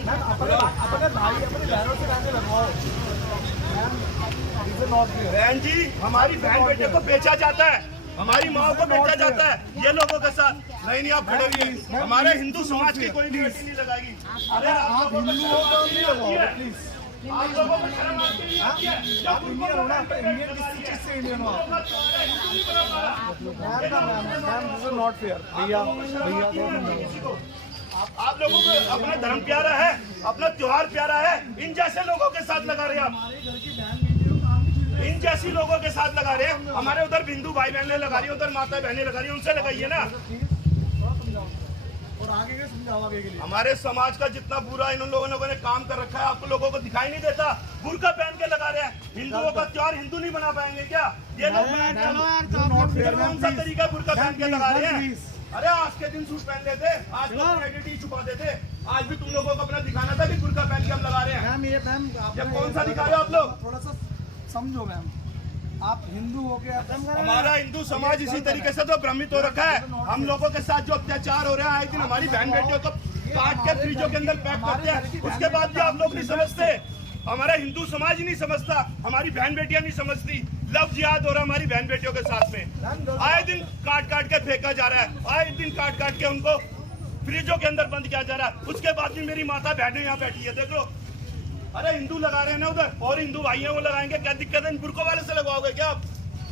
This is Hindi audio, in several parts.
अपने भाई अपने बहनों से कहने लगवाओ। बहन जी, हमारी बहन बेटे को बेचा जाता है, हमारी माओ को बेचा जाता है ये लोगों के साथ। नहीं आप खड़े रहिए, हमारे हिंदू समाज की कोई भी नहीं लगाएगी। अगर आप हिंदू हो तो नहीं लगाओ प्लीज। आप लोगों को शर्म आती है? आप इंडियन हो ना, इंडियन किस चीज से इंडियन हो आप? Ma'am this is not fair. भैया आप लोगों को अपना धर्म प्यारा है, अपना त्योहार प्यारा है, इन जैसे लोगों के साथ लगा रहे हैं आप। इन जैसी लोगों के साथ लगा रहे हैं। हमारे उधर हिंदू भाई बहनें लगा रही है, उधर माता बहनें लगा रही है, उनसे लगाइए ना। और आगे के समझाओ आगे के लिए। हमारे समाज का जितना बुरा इन लोगों ने काम कर रखा है, आपको लोगों को दिखाई नहीं देता। बुर्का पहन के लगा रहे हैं। हिंदुओं का त्योहार हिंदू नहीं बना पाएंगे क्या ये लोग? कौन सा तरीका बुर्का पहन के लगा रहे हैं? अरे आज के दिन सूट पहन लेते, आज तो आइडेंटिटी छुपा देते। आज भी तुम लोगों को अपना दिखाना था कि बुर्का पहन के हम लगा रहे हैं। मैम ये कौन सा दिखा रहे हो आप लोग? थोड़ा सा समझो मैम, आप हिंदू हो गए। हमारा हिंदू समाज इसी तरीके से तो भ्रमित हो रखा है। हम लोगों के साथ जो अत्याचार हो रहा है, एक दिन हमारी बहन बेटियों को काट के फ्रिजों के अंदर पैक करते हैं, उसके बाद भी आप लोग नहीं समझते। हमारा हिंदू समाज ही नहीं समझता, हमारी बहन बेटियां नहीं समझती। लव जिहाद हो रहा है हमारी बहन बेटियों के साथ में। आए दिन काट के फेंका जा रहा है, आए दिन काट के उनको फ्रिजों के अंदर बंद किया जा रहा है। उसके बाद भी मेरी माता बहनें यहाँ बैठी है, देख लो। अरे हिंदू लगा रहे हैं ना उधर, और हिंदू भाई हैं वो लगाएंगे, क्या दिक्कत है? बुर्कों वाले से लगवाओगे क्या आप?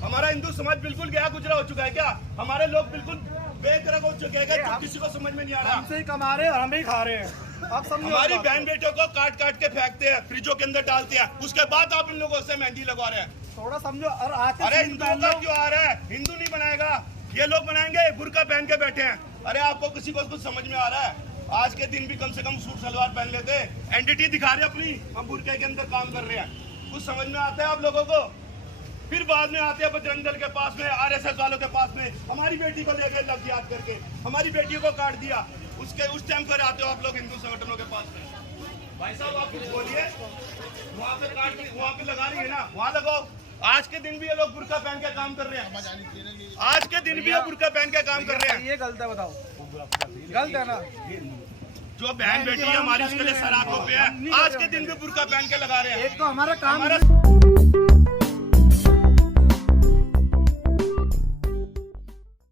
हमारा हिंदू समाज बिल्कुल गया गुजरा हो चुका है क्या? हमारे लोग बिल्कुल बेकरक हो चुके हैं क्या? किसी को समझ में नहीं आ रहा। हमसे ही कमा रहे हैं और हम ही खा रहे हैं। आप समझो, हमारी बहन बेटियों को काट के फेंकते हैं, फ्रिजों के अंदर डालते हैं, उसके बाद आप इन लोगों से मेहंदी लगवा रहे हैं। थोड़ा समझो। और आके अरे हिंदुओं का त्योहार है, हिंदू नहीं बनाएगा, ये लोग बनाएंगे। बुर्का पहन के बैठे हैं। अरे आपको किसी को कुछ समझ में आ रहा है? आज के दिन भी कम से कम सूट सलवार पहन लेते। एनडीटी दिखा रहे अपनी, हम बुर्के के अंदर काम कर रहे हैं। कुछ समझ में आता है आप लोगों को? फिर बाद में आते हैं बजरंग दल के पास में, आरएसएस वालों के पास में, हमारी बेटी को लेकर लव जिहाद करके हमारी बेटियों को काट दिया। उस टाइम पर आते हो आप लोग हिंदू संगठनों के पास में। भाई साहब आप कुछ बोलिए, वहाँ पे काट के वहाँ पे लगा रही है ना, वहाँ लगाओ। आज के दिन भी ये लोग बुर्का पहन के काम कर रहे हैं। आज के दिन भी ये बुर्का पहन के काम कर रहे हैं। ये गलत है, बताओ गलत है ना? जो बहन बेटी है हमारी, उसके लिए सर आंखों पे है। आज के दिन भी बुर्का पहन के लगा रहे हैं। एक तो हमारा काम